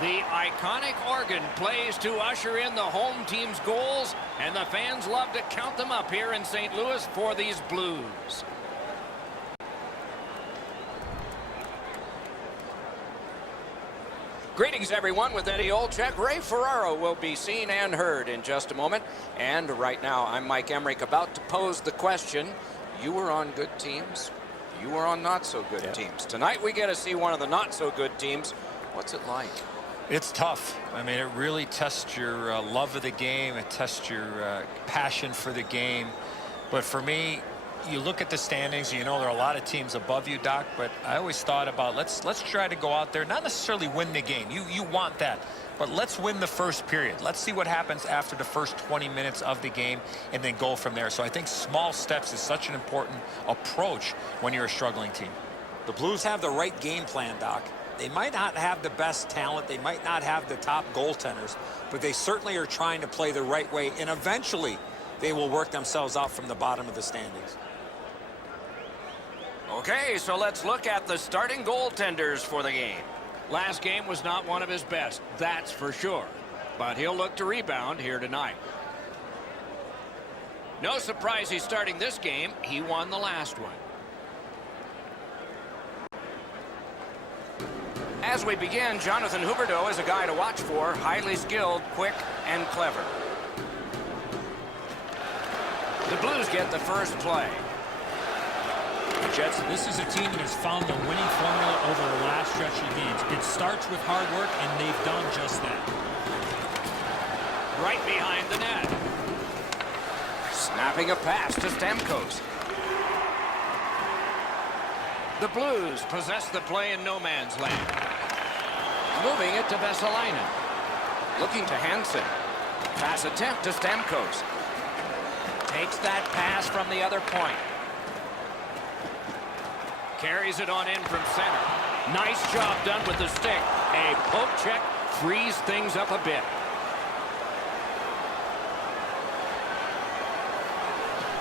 The iconic organ plays to usher in the home team's goals, and the fans love to count them up here in St. Louis for these Blues. Greetings, everyone, with Eddie Olczyk. Ray Ferraro will be seen and heard in just a moment. And right now, I'm Mike Emmerich, about to pose the question. You were on good teams. You were on not-so-good teams. Tonight, we get to see one of the not-so-good teams. What's it like? It's tough. I mean, it really tests your love of the game. It tests your passion for the game. But for me, you look at the standings, you know there are a lot of teams above you, Doc, but I always thought about let's try to go out there, not necessarily win the game. You want that. But let's win the first period. Let's see what happens after the first 20 minutes of the game and then go from there. So I think small steps is such an important approach when you're a struggling team. The Blues have the right game plan, Doc. They might not have the best talent. They might not have the top goaltenders, but they certainly are trying to play the right way, and eventually they will work themselves out from the bottom of the standings. Okay, so let's look at the starting goaltenders for the game. Last game was not one of his best, that's for sure. But he'll look to rebound here tonight. No surprise he's starting this game. He won the last one. As we begin, Jonathan Huberdeau is a guy to watch for. Highly skilled, quick, and clever. The Blues get the first play. Jets, this is a team that has found the winning formula over the last stretch of games. It starts with hard work, and they've done just that. Right behind the net. Snapping a pass to Stamkos. The Blues possess the play in no man's land. Moving it to Vesalainen. Looking to Hansen. Pass attempt to Stamkos. Takes that pass from the other point. Carries it on in from center. Nice job done with the stick. A poke check frees things up a bit.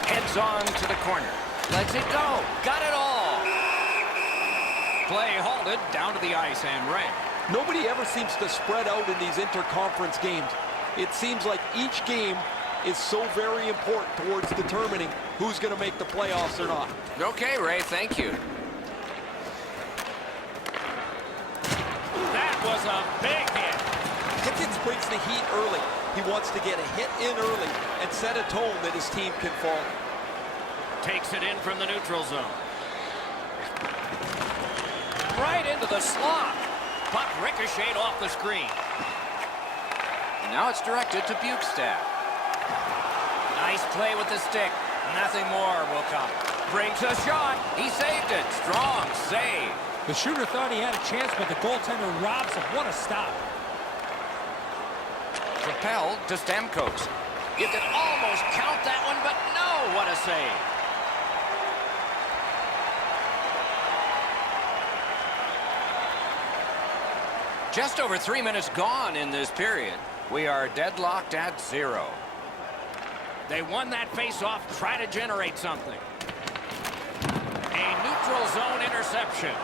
Heads on to the corner. Lets it go. Got it all. Play halted down to the ice and Ray. Nobody ever seems to spread out in these interconference games. It seems like each game is so very important towards determining who's going to make the playoffs or not. Okay, Ray, thank you. That was a big hit. Pickens brings the heat early. He wants to get a hit in early and set a tone that his team can follow. Takes it in from the neutral zone. Right into the slot. Puck ricocheted off the screen. And now it's directed to Bukestad. Nice play with the stick. Nothing more will come. Brings a shot. He saved it. Strong save. The shooter thought he had a chance, but the goaltender robs him. What a stop. Propelled to Stamkos. You could almost count that one, but no, what a save. Just over 3 minutes gone in this period. We are deadlocked at 0. They won that face-off. Try to generate something. A neutral zone interception.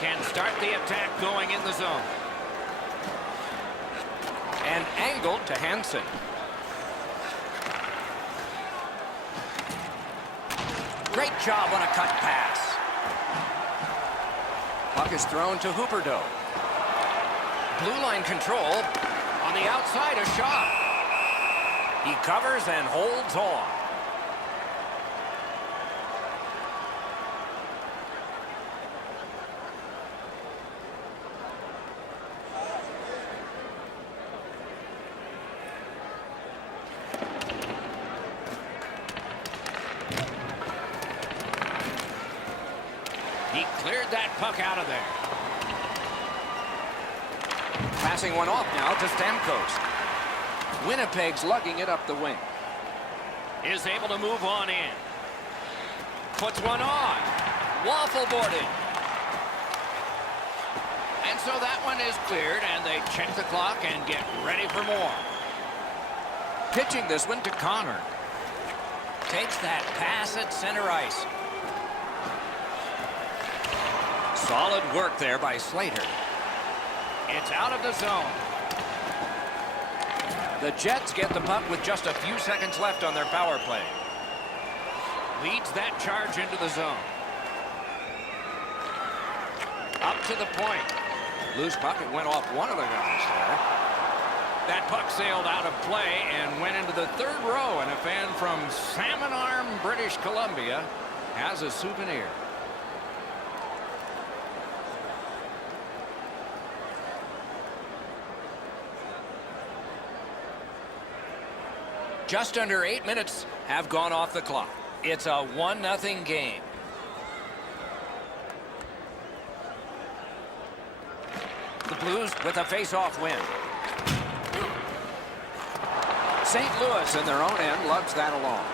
Can start the attack going in the zone. And angled to Hansen. Great job on a cut pass. Puck is thrown to Huberdeau. Blue line control. On the outside, a shot. He covers and holds on. He cleared that puck out of there. Passing one off now to Stamkos. Winnipeg's lugging it up the wing. Is able to move on in. Puts one on. Waffle boarded. And so that one is cleared, and they check the clock and get ready for more. Pitching this one to Connor. Takes that pass at center ice. Solid work there by Slater. It's out of the zone. The Jets get the puck with just a few seconds left on their power play. Leads that charge into the zone. Up to the point. Loose puck. It went off one of the guys there. That puck sailed out of play and went into the third row, and a fan from Salmon Arm, British Columbia, has a souvenir. Just under 8 minutes have gone off the clock. It's a 1-0 game. The Blues with a face-off win. St. Louis in their own end lugs that along.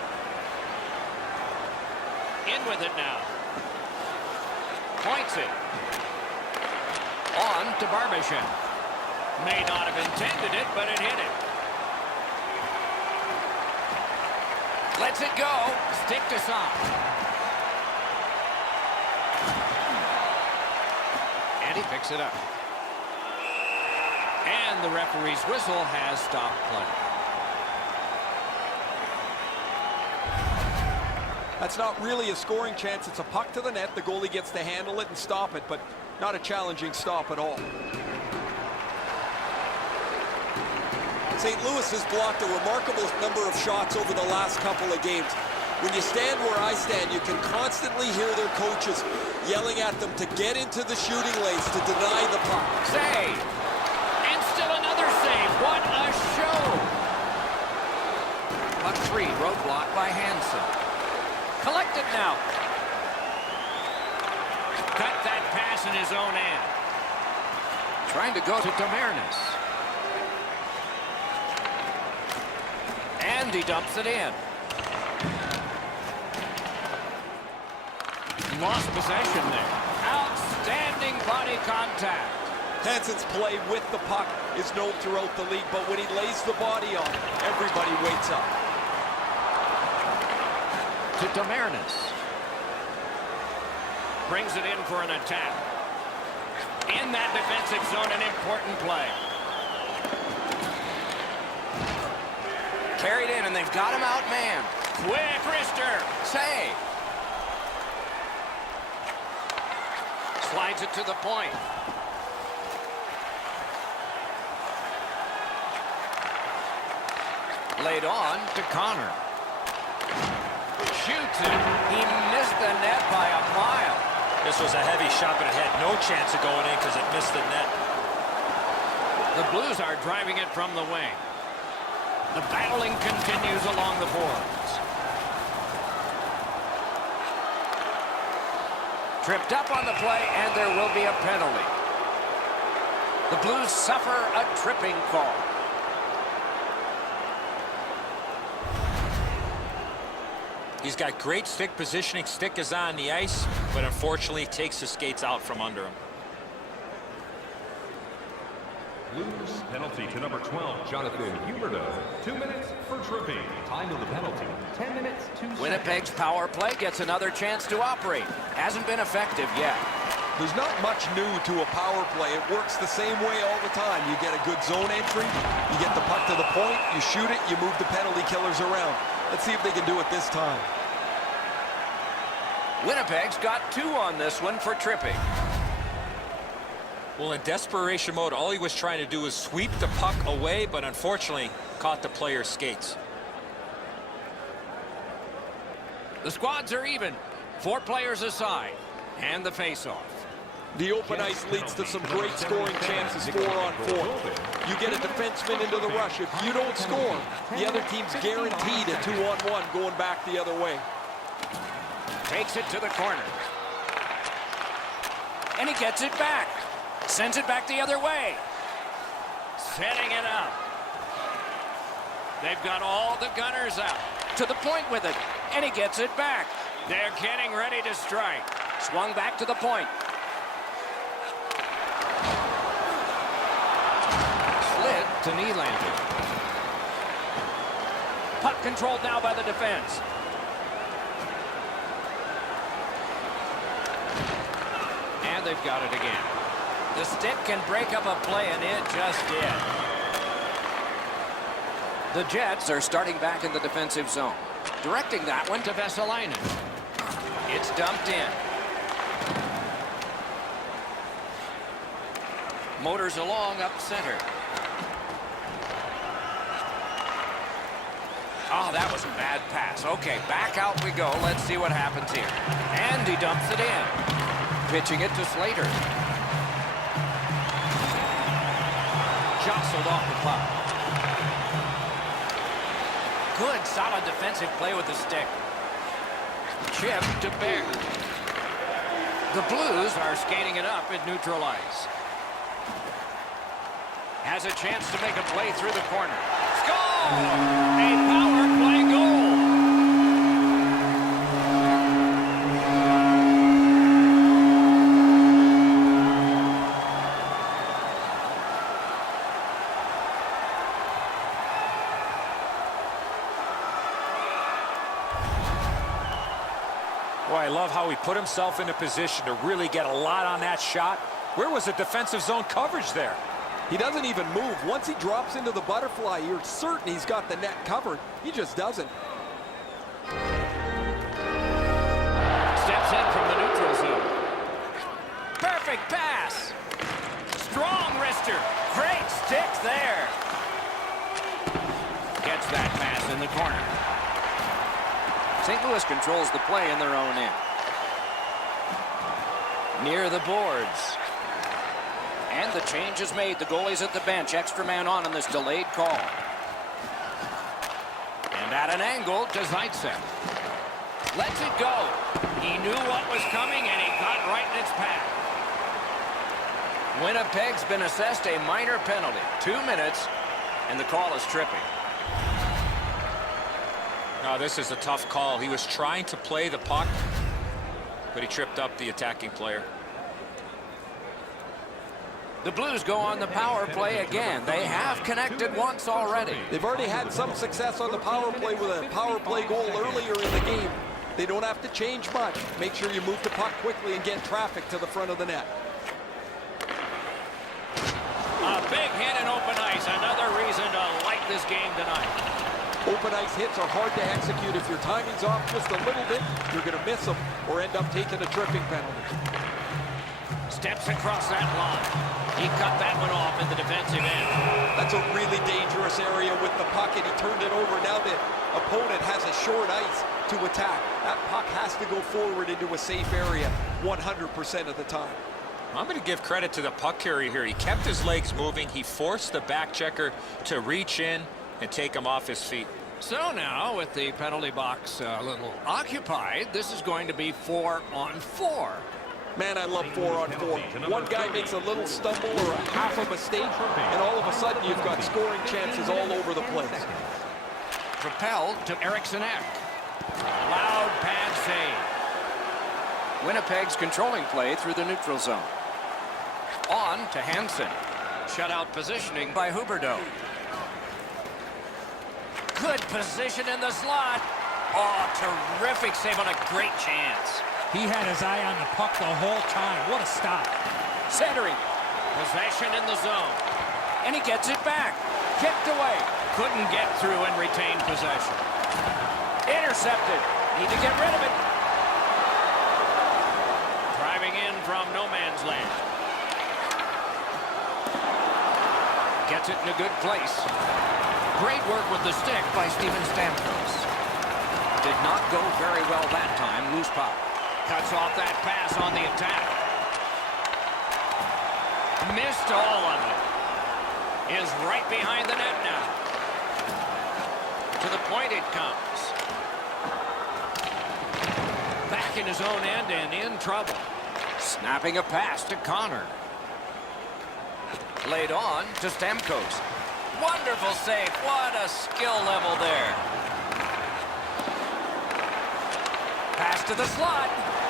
In with it now. Points it. On to Barbashev. May not have intended it, but it hit it. Lets it go. Stick to side. And he picks it up. And the referee's whistle has stopped play. That's not really a scoring chance. It's a puck to the net. The goalie gets to handle it and stop it, but not a challenging stop at all. St. Louis has blocked a remarkable number of shots over the last couple of games. When you stand where I stand, you can constantly hear their coaches yelling at them to get into the shooting lanes to deny the puck. Save! And still another save. What a show! Puck 3, roadblock by Hansen. Collected now. Cut that pass in his own end. Trying to go to Tamernes. And he dumps it in. Lost possession there. Outstanding body contact. Hansen's play with the puck is known throughout the league, but when he lays the body on, everybody waits up. To Tamernes. Brings it in for an attack. In that defensive zone, an important play. Carried in, and they've got him outmanned. Quick wrister. Save. Slides it to the point. Laid on to Connor. Shoots it. He missed the net by a mile. This was a heavy shot, but it had no chance of going in because it missed the net. The Blues are driving it from the wing. The battling continues along the boards. Tripped up on the play, and there will be a penalty. The Blues suffer a tripping call. He's got great stick positioning. Stick is on the ice, but unfortunately takes his skates out from under him. Blues penalty to number 12, Jonathan Huberdeau. 2 minutes for tripping. Time of the penalty, 10 minutes, 2 seconds. Winnipeg's power play gets another chance to operate. Hasn't been effective yet. There's not much new to a power play. It works the same way all the time. You get a good zone entry, you get the puck to the point, you shoot it, you move the penalty killers around. Let's see if they can do it this time. Winnipeg's got 2 on this one for tripping. Well, in desperation mode, all he was trying to do was sweep the puck away, but unfortunately caught the player's skates. The squads are even. 4 players aside. And the face-off. The open ice leads to some great scoring chances 4-on-4. You get a defenseman into the rush. If you don't score, the other team's guaranteed a 2-on-1 going back the other way. Takes it to the corner. And he gets it back. Sends it back the other way. Setting it up. They've got all the gunners out. To the point with it. And he gets it back. They're getting ready to strike. Swung back to the point. Slid to Nylander. Puck controlled now by the defense. And they've got it again. The stick can break up a play, and it just did. The Jets are starting back in the defensive zone. Directing that one to Vesalainen. It's dumped in. Motors along up center. Oh, that was a bad pass. Okay, back out we go. Let's see what happens here. And he dumps it in. Pitching it to Slater. Jostled off the puck. Good, solid defensive play with the stick. Chip to Bear. The Blues are skating it up at neutral ice. Has a chance to make a play through the corner. Score! A power play goal. Boy, I love how he put himself in a position to really get a lot on that shot. Where was the defensive zone coverage there? He doesn't even move. Once he drops into the butterfly, you're certain he's got the net covered. He just doesn't. Steps in from the neutral zone. Perfect pass. Strong wrister. Great stick there. Gets that pass in the corner. St. Louis controls the play in their own end. Near the boards. And the change is made. The goalie's at the bench. Extra man on this delayed call. And at an angle to Zaitsev. Lets it go. He knew what was coming, and he got right in its path. Winnipeg's been assessed a minor penalty. 2 minutes, and the call is tripping. No, this is a tough call. He was trying to play the puck, but he tripped up the attacking player. The Blues go on the power play again. They have connected once already. They've already had some success on the power play with a power play goal earlier in the game. They don't have to change much. Make sure you move the puck quickly and get traffic to the front of the net. A big hit in open ice. Another reason to like this game tonight. Open ice hits are hard to execute. If your timing's off just a little bit, you're going to miss them or end up taking a tripping penalty. Steps across that line. He cut that one off in the defensive end. That's a really dangerous area with the puck, and he turned it over. Now the opponent has a short ice to attack. That puck has to go forward into a safe area 100% of the time. I'm going to give credit to the puck carrier here. He kept his legs moving. He forced the back checker to reach in and take him off his feet. So now, with the penalty box a little occupied, this is going to be 4-on-4. Man, I love 4-on-4. One guy makes a little stumble or a half a mistake, and all of a sudden you've got scoring chances all over the place. Propelled to Eriksson Ek. Loud pad save. Winnipeg's controlling play through the neutral zone. On to Hansen. Shutout positioning by Huberdeau. Good position in the slot. Oh, terrific save on a great chance. He had his eye on the puck the whole time. What a stop. Centering. Possession in the zone. And he gets it back. Kicked away. Couldn't get through and retain possession. Intercepted. Need to get rid of it. Driving in from no man's land. Gets it in a good place. Great work with the stick by Steven Stamkos. Did not go very well that time. Loose puck. Cuts off that pass on the attack. Missed all of it. Is right behind the net now. To the point it comes. Back in his own end and in trouble. Snapping a pass to Connor. Laid on to Stamkos. Wonderful save. What a skill level there. Pass to the slot.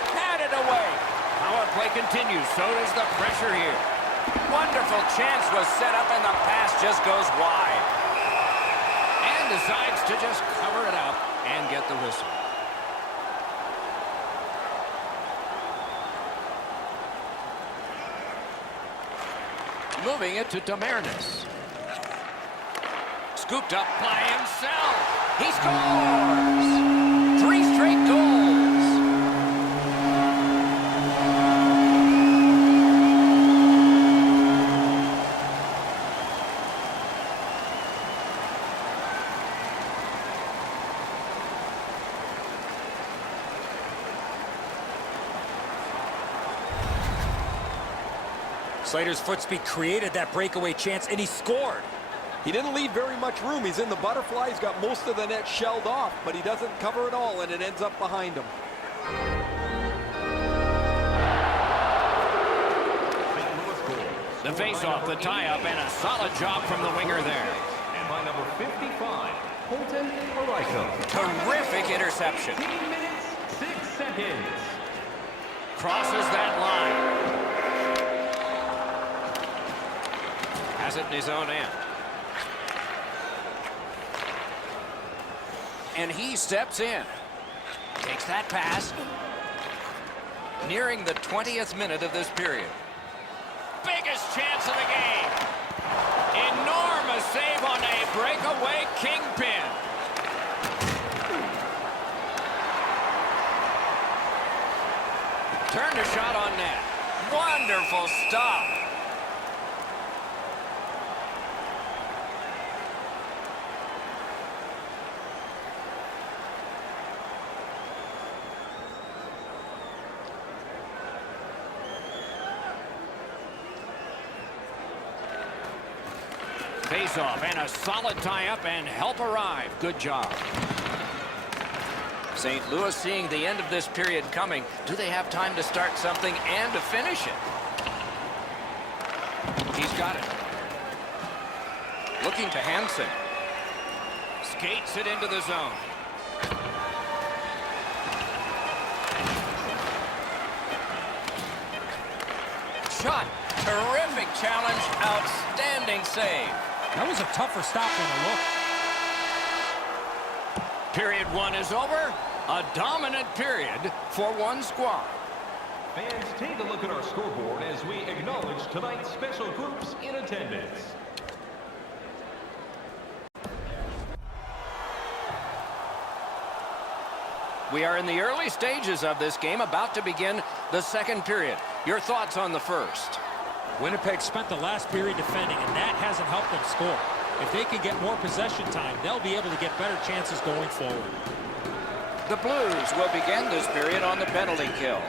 Had it away. Power play continues. So does the pressure here. Wonderful chance was set up and the pass just goes wide. And decides to just cover it up and get the whistle. Moving it to Demernis. Scooped up by himself. He scores! 3 straight goals. Slater's foot speed created that breakaway chance, and he scored. He didn't leave very much room. He's in the butterfly. He's got most of the net shelled off, but he doesn't cover it all, and it ends up behind him. The face-off, the tie-up, and a solid job from the winger there. And by number 55, Colton Parayko. Terrific interception. 15 minutes, 6 seconds. Crosses that line. Has it in his own end. And he steps in. Takes that pass. Nearing the 20th minute of this period. Biggest chance of the game. Enormous save on a breakaway kingpin. Turned a shot on net. Wonderful stop. Face-off and a solid tie-up and help arrive. Good job. St. Louis seeing the end of this period coming. Do they have time to start something and to finish it? He's got it. Looking to Hansen. Skates it into the zone. Shot. Terrific challenge. Outstanding save. That was a tougher stop than a look. Period 1 is over. A dominant period for one squad. Fans, take a look at our scoreboard as we acknowledge tonight's special groups in attendance. We are in the early stages of this game, about to begin the second period. Your thoughts on the first? Winnipeg spent the last period defending, and that hasn't helped them score. If they can get more possession time, they'll be able to get better chances going forward. The Blues will begin this period on the penalty kill.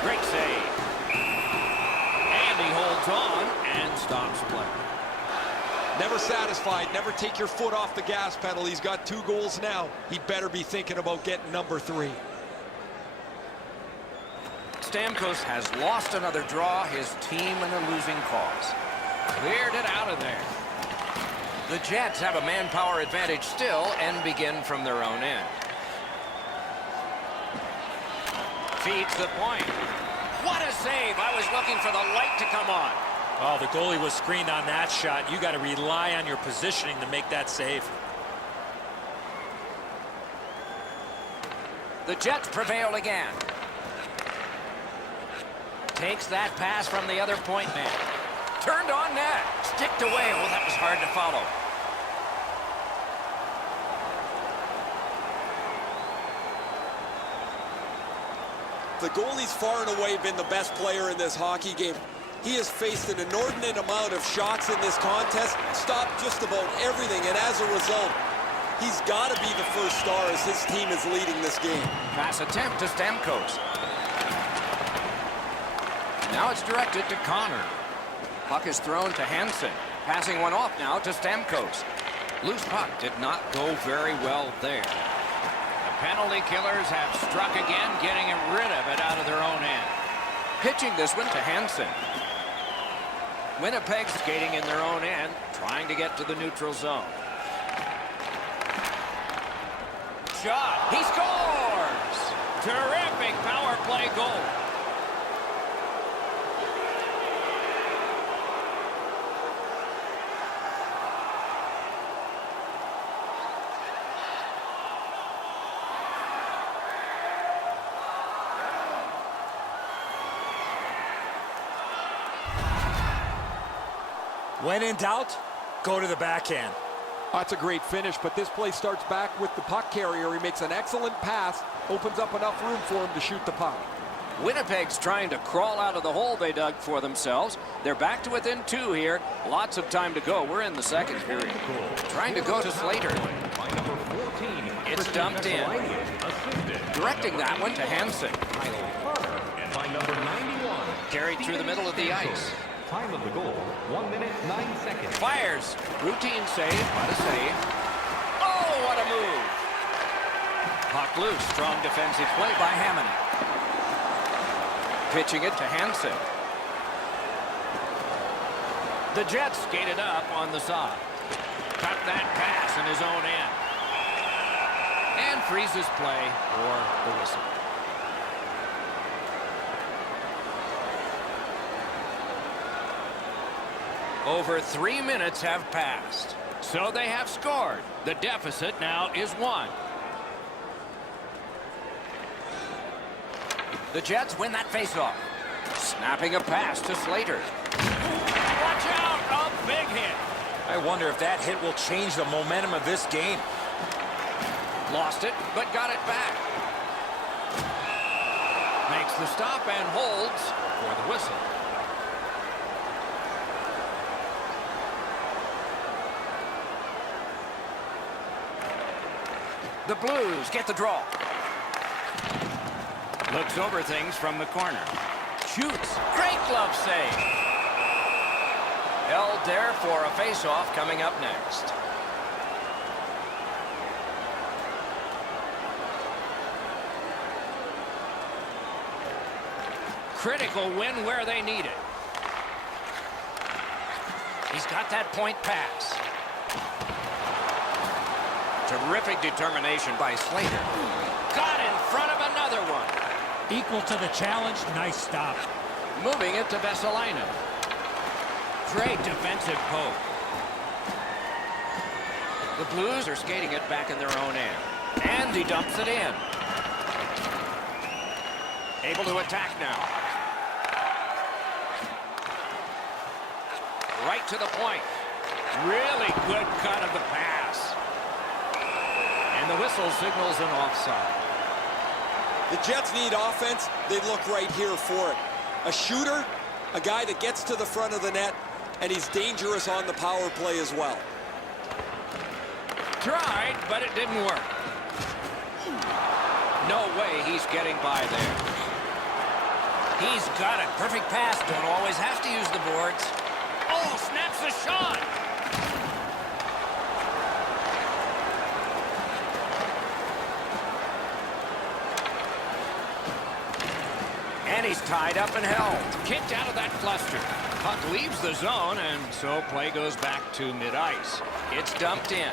Great save. And he holds on and stops play. Never satisfied. Never take your foot off the gas pedal. He's got 2 goals now. He better be thinking about getting number 3. Stamkos has lost another draw, his team in a losing cause. Cleared it out of there. The Jets have a manpower advantage still and begin from their own end. Feeds the point. What a save. I was looking for the light to come on. Oh, the goalie was screened on that shot. You got to rely on your positioning to make that save. The Jets prevail again. Takes that pass from the other point man. Turned on net. Sticked away. Oh, that was hard to follow. The goalie's far and away been the best player in this hockey game. He has faced an inordinate amount of shots in this contest, stopped just about everything, and as a result, he's got to be the first star as his team is leading this game. Pass attempt to Stamkos. Now it's directed to Connor. Puck is thrown to Hansen. Passing one off now to Stamkos. Loose puck did not go very well there. The penalty killers have struck again, getting rid of it out of their own end. Pitching this one to Hansen. Winnipeg skating in their own end, trying to get to the neutral zone. Shot. He scores! Terrific power play goal. When in doubt, go to the backhand. That's a great finish, but this play starts back with the puck carrier. He makes an excellent pass, opens up enough room for him to shoot the puck. Winnipeg's trying to crawl out of the hole they dug for themselves. They're back to within 2 here. Lots of time to go. We're in the second period. Trying to go to Slater. By number 14, It's dumped in. Directing that one to Hansen. and by number 91, Carried through the middle of the ice. time of the goal, 1 minute, 9 seconds. Fires. Routine save. What a save. Oh, what a move. Puck loose. Strong defensive play by Hamonic. Pitching it to Hansen. The Jets skated up on the side. Cut that pass in his own end. And freezes play for the whistle. Over 3 minutes have passed. So they have scored. The deficit now is 1. The Jets win that faceoff. Snapping a pass to Slater. Watch out! A big hit. I wonder if that hit will change the momentum of this game. Lost it, but got it back. Makes the stop and holds for the whistle. The Blues get the draw. Looks over things from the corner. Shoots. Great glove save. Held there for a face-off coming up next. Critical win where they need it. He's got that point pass. Terrific determination by Slater. Got in front of another one. Equal to the challenge. Nice stop. Moving it to Vesalainen. Great defensive poke. The Blues are skating it back in their own end. And he dumps it in. Able to attack now. Right to the point. Really good cut of the pass. And the whistle signals an offside. The Jets need offense. They look right here for it. A shooter, a guy that gets to the front of the net, and he's dangerous on the power play as well. Tried, but it didn't work. No way he's getting by there. He's got it. Perfect pass. Don't always have to use the boards. Oh, snaps a shot. And he's tied up and held. Kicked out of that cluster. Puck leaves the zone, and so play goes back to mid-ice. It's dumped in.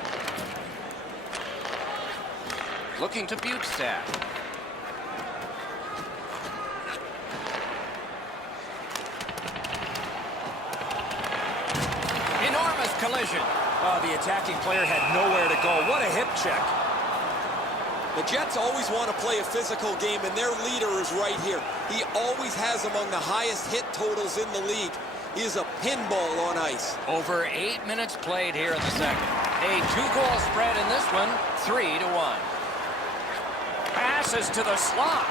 Looking to Bukestad. Enormous collision. Oh, the attacking player had nowhere to go. What a hip check. The Jets always want to play a physical game, and their leader is right here. He always has among the highest hit totals in the league. He is a pinball on ice. Over 8 minutes played here in the second. A 2-goal spread in this one, 3-1. Passes to the slot.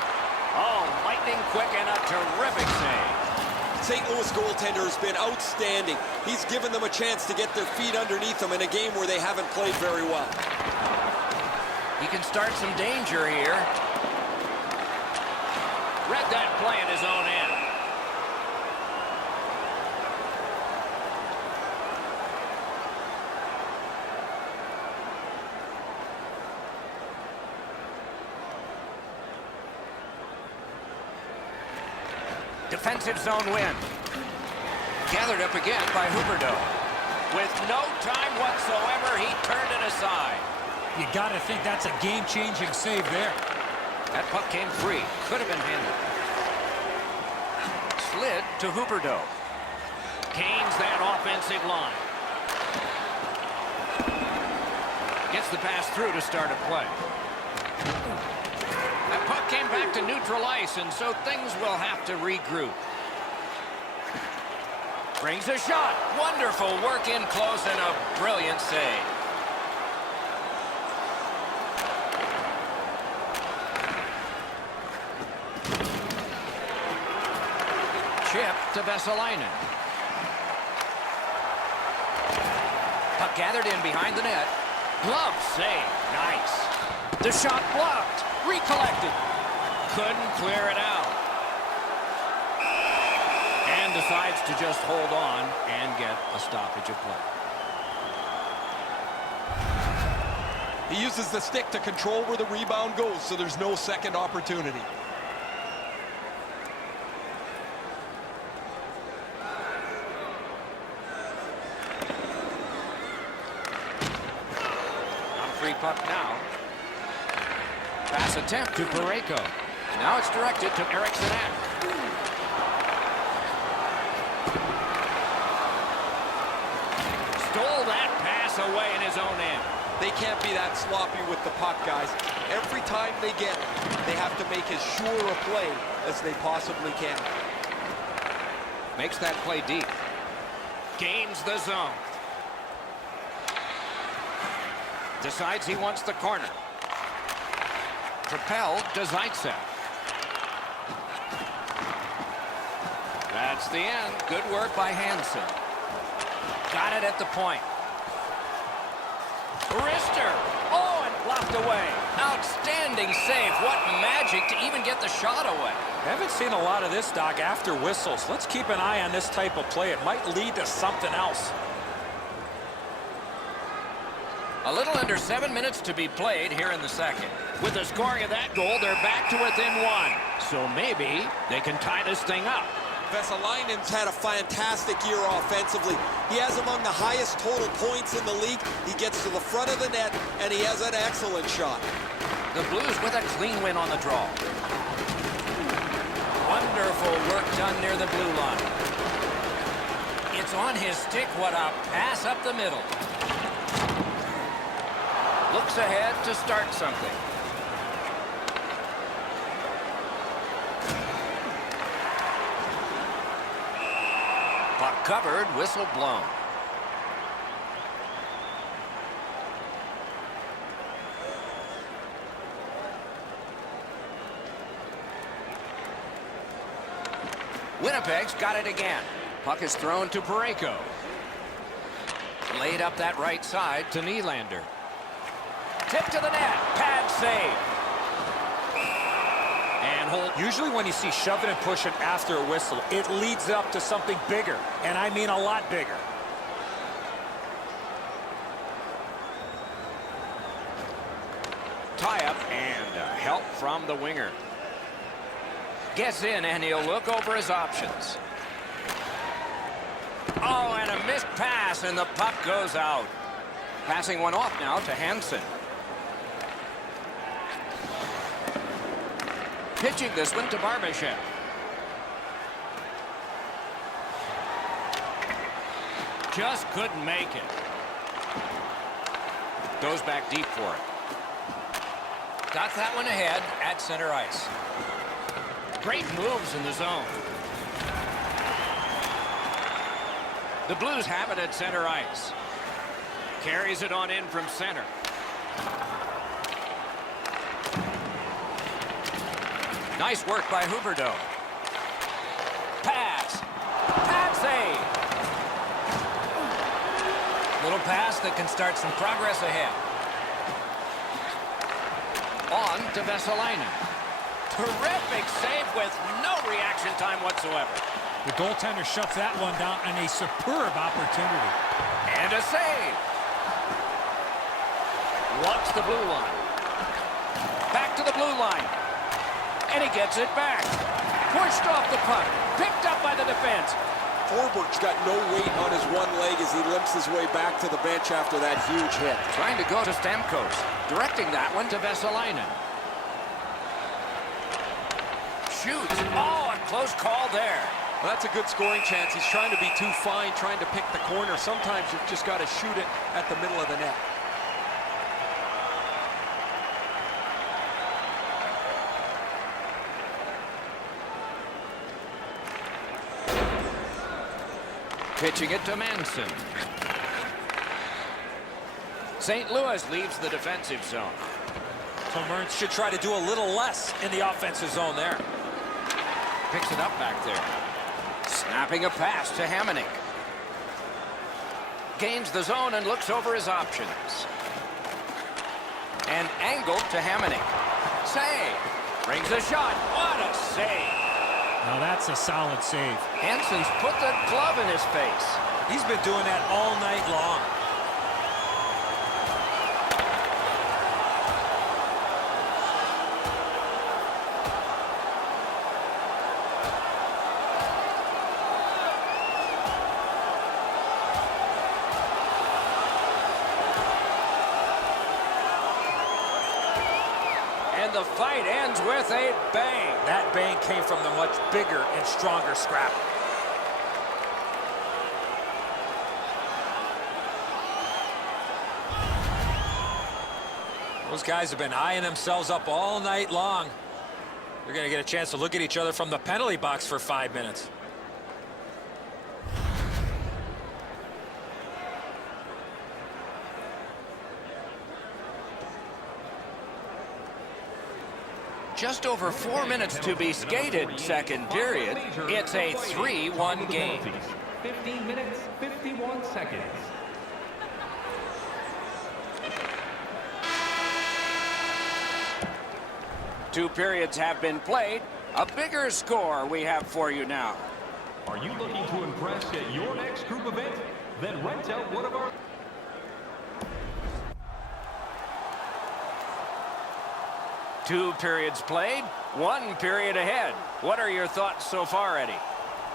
Oh, lightning quick and a terrific save. St. Louis goaltender has been outstanding. He's given them a chance to get their feet underneath them in a game where they haven't played very well. He can start some danger here. Read that play at his own end. Defensive zone win. Gathered up again by Huberdeau. With no time whatsoever, he turned it aside. You got to think that's a game-changing save there. That puck came free. Could have been handled. Slid to Huberdeau. Gains that offensive line. Gets the pass through to start a play. That puck came back to neutral ice, and so things will have to regroup. Brings a shot. Wonderful work in close and a brilliant save. Chip to Vesalainen. Puck gathered in behind the net. Glove save. Nice. The shot blocked. Recollected. Couldn't clear it out. And decides to just hold on and get a stoppage of play. He uses the stick to control where the rebound goes, so there's no second opportunity. Free puck now. Pass attempt to Parayko. Now it's directed to Eriksson. Stole that pass away in his own end. They can't be that sloppy with the puck, guys. Every time they get it, they have to make as sure a play as they possibly can. Makes that play deep. Gains the zone. Decides he wants the corner. Propelled to Zaitsev. That's the end. Good work by Hansen. Got it at the point. Wrister. Oh, and blocked away. Outstanding save. What magic to even get the shot away. Haven't seen a lot of this, Doc, after whistles. Let's keep an eye on this type of play. It might lead to something else. A little under 7 minutes to be played here in the second. With the scoring of that goal, they're back to within one. So maybe they can tie this thing up. Vesalainen's had a fantastic year offensively. He has among the highest total points in the league. He gets to the front of the net, and he has an excellent shot. The Blues with a clean win on the draw. Wonderful work done near the blue line. It's on his stick. What a pass up the middle. Looks ahead to start something. Puck covered, whistle blown. Winnipeg's got it again. Puck is thrown to Parayko. Laid up that right side to Nylander. Tip to the net. Pad save. And Holt. Usually when you see shoving and pushing after a whistle, it leads up to something bigger. And I mean a lot bigger. Tie up and help from the winger. Gets in and he'll look over his options. Oh, and a missed pass and the puck goes out. Passing one off now to Hansen. Pitching this one to Barbashev. Just couldn't make it. Goes back deep for it. Got that one ahead at center ice. Great moves in the zone. The Blues have it at center ice. Carries it on in from center. Nice work by Huberdeau. Pass. Pad save. Little pass that can start some progress ahead. On to Vesalainen. Terrific save with no reaction time whatsoever. The goaltender shuts that one down and a superb opportunity. And a save. Walks the blue line. Back to the blue line. And he gets it back. Pushed off the puck. Picked up by the defense. Forbert's got no weight on his one leg as he limps his way back to the bench after that huge hit. Trying to go to Stamkos. Directing that one to Vesalainen. Shoots. Oh, a close call there. Well, that's a good scoring chance. He's trying to be too fine, trying to pick the corner. Sometimes you've just got to shoot it at the middle of the net. Pitching it to Manson. St. Louis leaves the defensive zone. So Merns should try to do a little less in the offensive zone there. Picks it up back there. Snapping a pass to Hamonic. Gains the zone and looks over his options. And angled to Hamonic. Save. Brings a shot. What a save. Now that's a solid save. Hansen's put the glove in his face. He's been doing that all night long. And the fight ends with a bang. That bang came from the much bigger and stronger scrap. Those guys have been eyeing themselves up all night long. They're going to get a chance to look at each other from the penalty box for 5 minutes. Just over 4 minutes to be skated, second period. It's a 3-1 game. 15 minutes, 51 seconds. Two periods have been played. A bigger score we have for you now. Are you looking to impress at your next group event? Then rent out one of our... Two periods played, 1 period ahead. What are your thoughts so far, Eddie?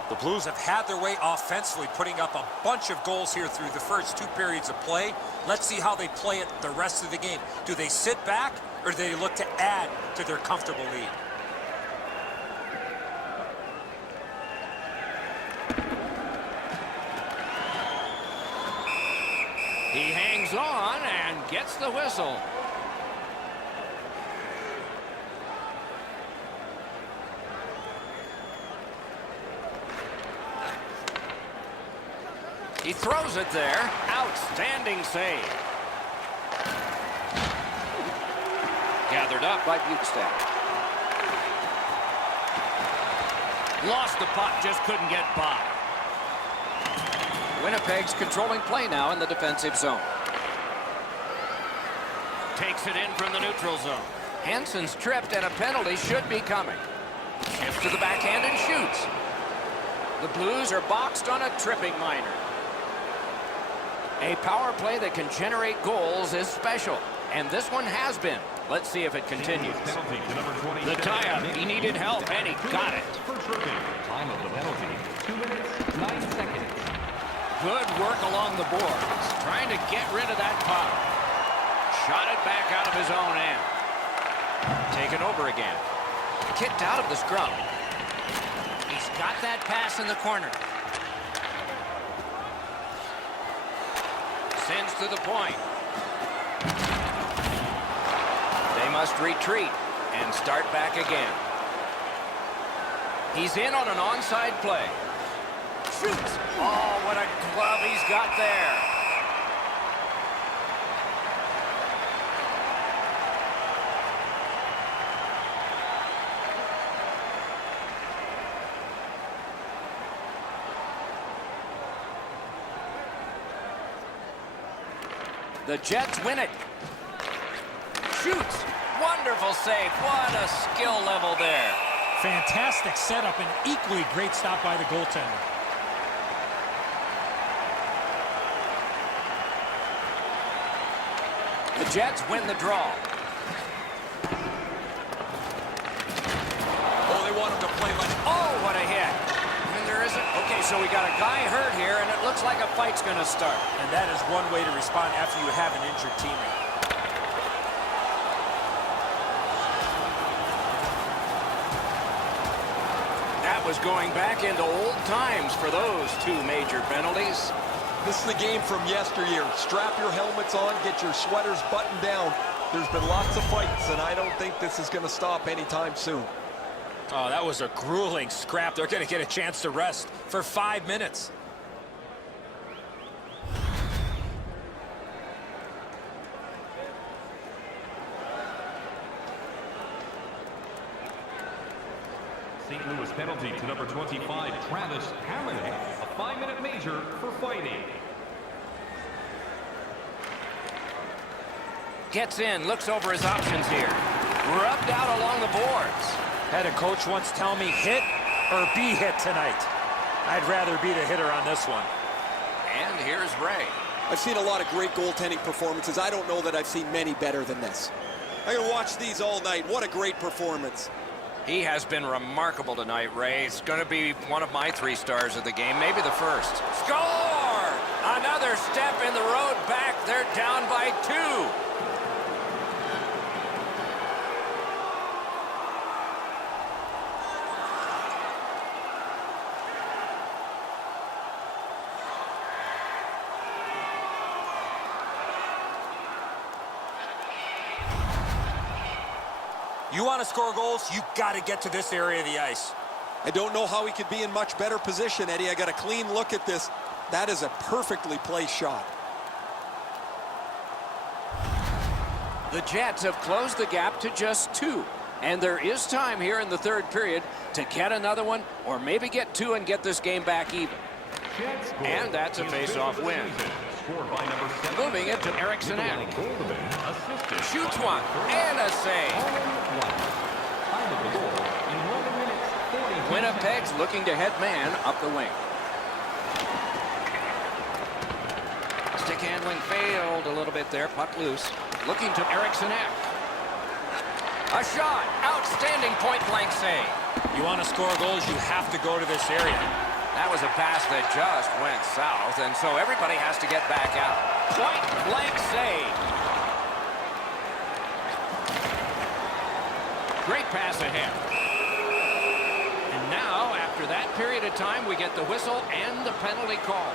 The Blues have had their way offensively, putting up a bunch of goals here through the first 2 periods of play. Let's see how they play it the rest of the game. Do they sit back, or do they look to add to their comfortable lead? He hangs on and gets the whistle. He throws it there. Outstanding save. Gathered up by Bukestad. Lost the puck, just couldn't get by. Winnipeg's controlling play now in the defensive zone. Takes it in from the neutral zone. Hansen's tripped and a penalty should be coming. Shifts to the backhand and shoots. The Blues are boxed on a tripping minor. A power play that can generate goals is special, and this one has been. Let's see if it continues. The tie-up, he needed help, and he got it. For tripping. Time of the penalty, 2 minutes, 9 seconds. Good work along the boards, trying to get rid of that puck. Shot it back out of his own end. Taken over again. Kicked out of the scrum. He's got that pass in the corner. Sends to the point. They must retreat and start back again. He's in on an onside play. Shoots. Oh, what a glove he's got there. The Jets win it. Shoots. Wonderful save. What a skill level there. Fantastic setup and equally great stop by the goaltender. The Jets win the draw. Oh, they want him to play like... Oh, what a hit. And there isn't... Okay, so we got a guy hurt here, and it looks like a fight's going to start. And that is one way to respond after you have an injured teammate. That was going back into old times for those 2 major penalties. This is the game from yesteryear. Strap your helmets on, get your sweaters buttoned down. There's been lots of fights, and I don't think this is going to stop anytime soon. Oh, that was a grueling scrap. They're going to get a chance to rest for 5 minutes. St. Louis penalty to number 25, Travis Hamonic, a 5-minute major for fighting. Gets in, looks over his options here. Rubbed out along the boards. Had a coach once tell me, hit or be hit tonight. I'd rather be the hitter on this one. And here's Ray. I've seen a lot of great goaltending performances. I don't know that I've seen many better than this. I can watch these all night. What a great performance. He has been remarkable tonight, Ray. It's going to be one of my 3 stars of the game, maybe the first. Score! Another step in the road back. They're down by 2. You want to score goals, you got to get to this area of the ice. I don't know how he could be in much better position, Eddie. I got a clean look at this. That is a perfectly placed shot. The Jets have closed the gap to just 2. And there is time here in the 3rd period to get another one or maybe get 2 and get this game back even. And that's a face-off win. Moving it to Eriksson. Shoots one and a save. Winnipeg's looking to head man up the wing. Stick handling failed a little bit there. Puck loose. Looking to Eriksson. A shot. Outstanding point-blank save. You want to score goals, you have to go to this area. That was a pass that just went south, and so everybody has to get back out. Point-blank save. Great pass ahead. And now, after that period of time, we get the whistle and the penalty call.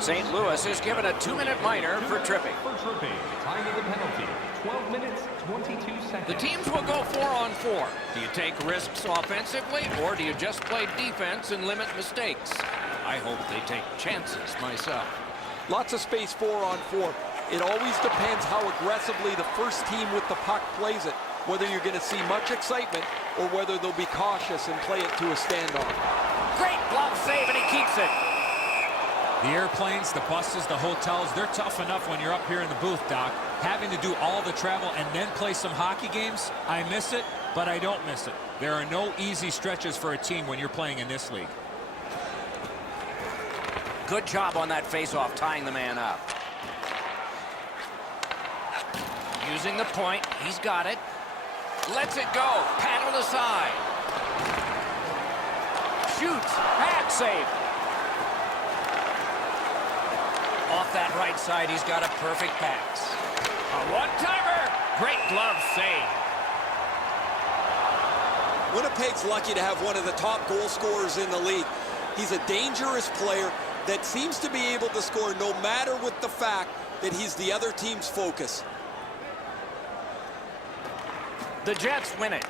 St. Louis is given a 2-minute minor for tripping. Time of the penalty, 12 minutes, 22 seconds. The teams will go 4-on-4. Do you take risks offensively, or do you just play defense and limit mistakes? I hope they take chances myself. Lots of space 4-on-4. It always depends how aggressively the first team with the puck plays it, whether you're going to see much excitement or whether they'll be cautious and play it to a standoff. Great glove save, and he keeps it. The airplanes, the buses, the hotels, they're tough enough when you're up here in the booth, Doc. Having to do all the travel and then play some hockey games, I miss it, but I don't miss it. There are no easy stretches for a team when you're playing in this league. Good job on that face-off, tying the man up. Using the point, he's got it. Lets it go, paddled aside. Shoots, pad save. Off that right side, he's got a perfect pass. A one-timer. Great glove save. Winnipeg's lucky to have one of the top goal scorers in the league. He's a dangerous player that seems to be able to score no matter with the fact that he's the other team's focus. The Jets win it.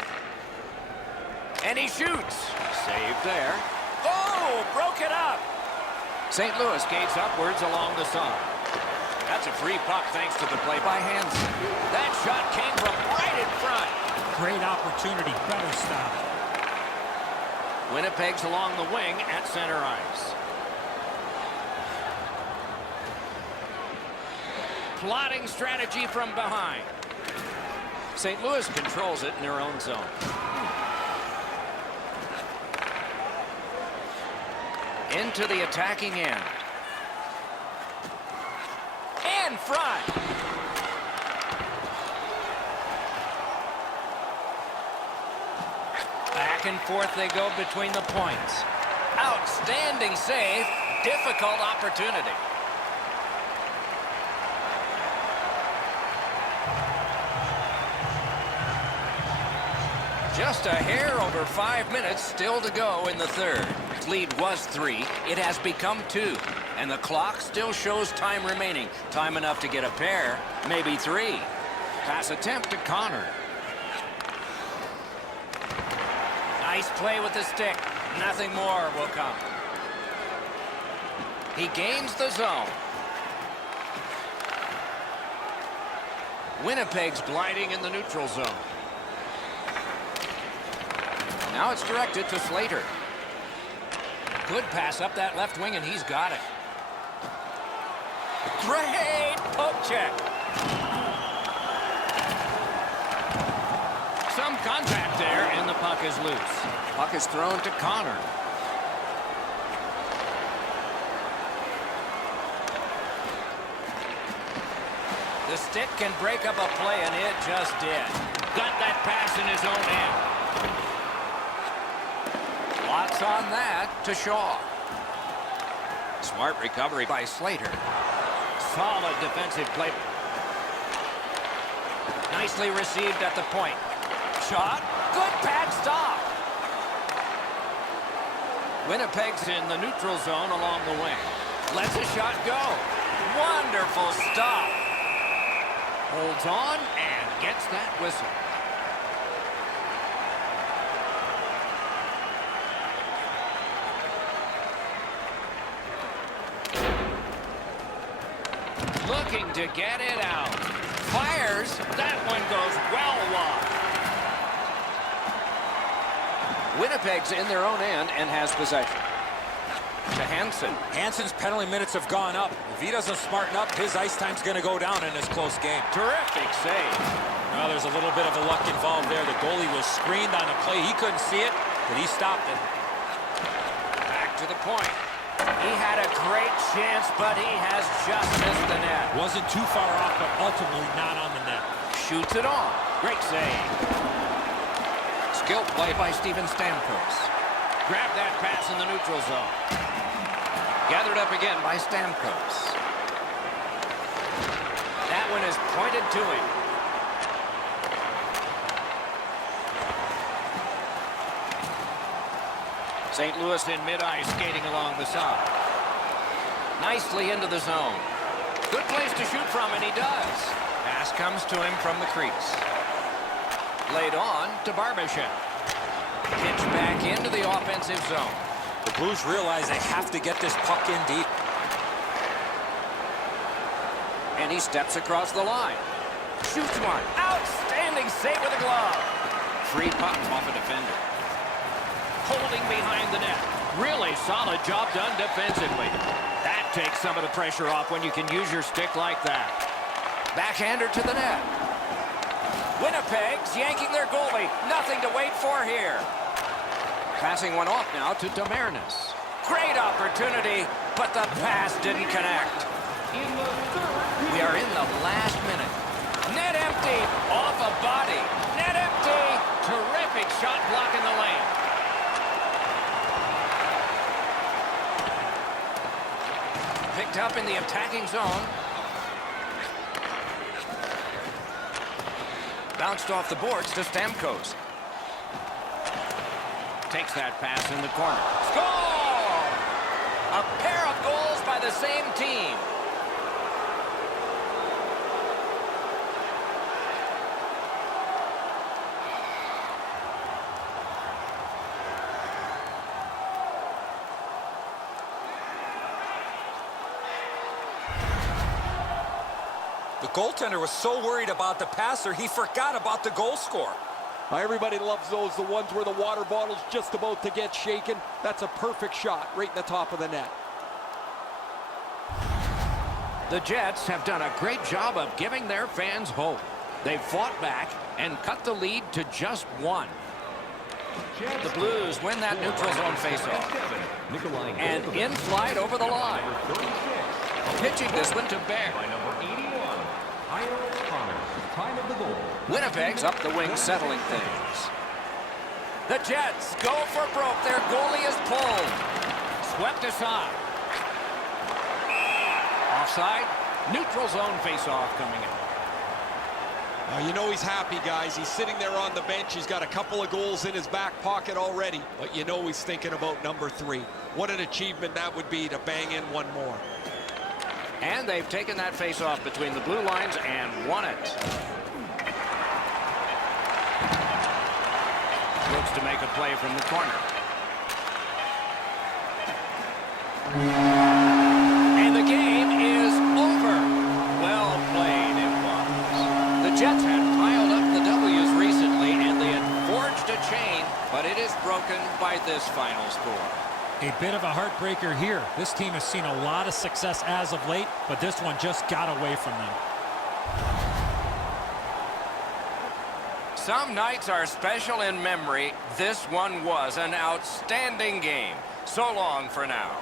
And he shoots. Saved there. Oh, broke it up. St. Louis gates upwards along the side. That's a free puck thanks to the play by Hansen. That shot came from right in front. Great opportunity, better stop. Winnipeg's along the wing at center ice. Plotting strategy from behind. St. Louis controls it in their own zone. Into the attacking end. And front. Back and forth they go between the points. Outstanding save. Difficult opportunity. Just a hair over 5 minutes still to go in the third. Its lead was 3. It has become 2. And the clock still shows time remaining. Time enough to get a pair, maybe 3. Pass attempt to Connor. Nice play with the stick. Nothing more will come. He gains the zone. Winnipeg's gliding in the neutral zone. Now it's directed to Slater. Good pass up that left wing, and he's got it. Great poke check. Some contact there, and the puck is loose. Puck is thrown to Connor. The stick can break up a play, and it just did. Got that pass in his own end. Lots on that to Shaw. Smart recovery by Slater. Solid defensive play. Nicely received at the point. Shot. Good pad stop. Winnipeg's in the neutral zone along the wing. Lets a shot go. Wonderful stop. Holds on and gets that whistle. Looking to get it out. Fires. That one goes well wide. Winnipeg's in their own end and has possession. To Hansen. Hansen's penalty minutes have gone up. If he doesn't smarten up, his ice time's going to go down in this close game. Terrific save. Well, there's a little bit of a luck involved there. The goalie was screened on a play. He couldn't see it, but he stopped it. Back to the point. He had a great chance, but he has just missed the net. Wasn't too far off, but ultimately not on the net. Shoots it on. Great save. Skill play by Steven Stamkos. Grabbed that pass in the neutral zone. Gathered up again by Stamkos. That one is pointed to him. St. Louis in mid-ice skating along the side. Nicely into the zone. Good place to shoot from, and he does. Pass comes to him from the crease. Laid on to Barbashev. Pitch back into the offensive zone. The Blues realize they have to get this puck in deep. And he steps across the line. Shoots one. Outstanding save with a glove. Free puck off a defender. Holding behind the net. Really solid job done defensively. That takes some of the pressure off when you can use your stick like that. Backhander to the net. Winnipeg's yanking their goalie. Nothing to wait for here. Passing one off now to Demernis. Great opportunity, but the pass didn't connect. We are in the last minute. Net empty. Off a body. Net empty. Terrific shot block in the lane. Picked up in the attacking zone. Bounced off the boards to Stamkos. Takes that pass in the corner. Score! A pair of goals by the same team. The goaltender was so worried about the passer, he forgot about the goal scorer. Everybody loves those, the ones where the water bottle's just about to get shaken. That's a perfect shot right in the top of the net. The Jets have done a great job of giving their fans hope. They've fought back and cut the lead to just one. The Blues win that neutral zone faceoff. And in flight over the line. Pitching this one to Bear. Winnipeg's up the wing settling things. The Jets go for broke. Their goalie is pulled. Swept aside. Offside. Neutral zone faceoff coming in. You know he's happy, guys. He's sitting there on the bench. He's got a couple of goals in his back pocket already. But you know he's thinking about number 3. What an achievement that would be to bang in one more. And they've taken that face-off between the blue lines and won it. Looks to make a play from the corner. And the game is over. Well played it was. The Jets had piled up the W's recently, and they had forged a chain but it is broken by this final score. A bit of a heartbreaker here. This team has seen a lot of success as of late, but this one just got away from them. Some nights are special in memory. This one was an outstanding game. So long for now.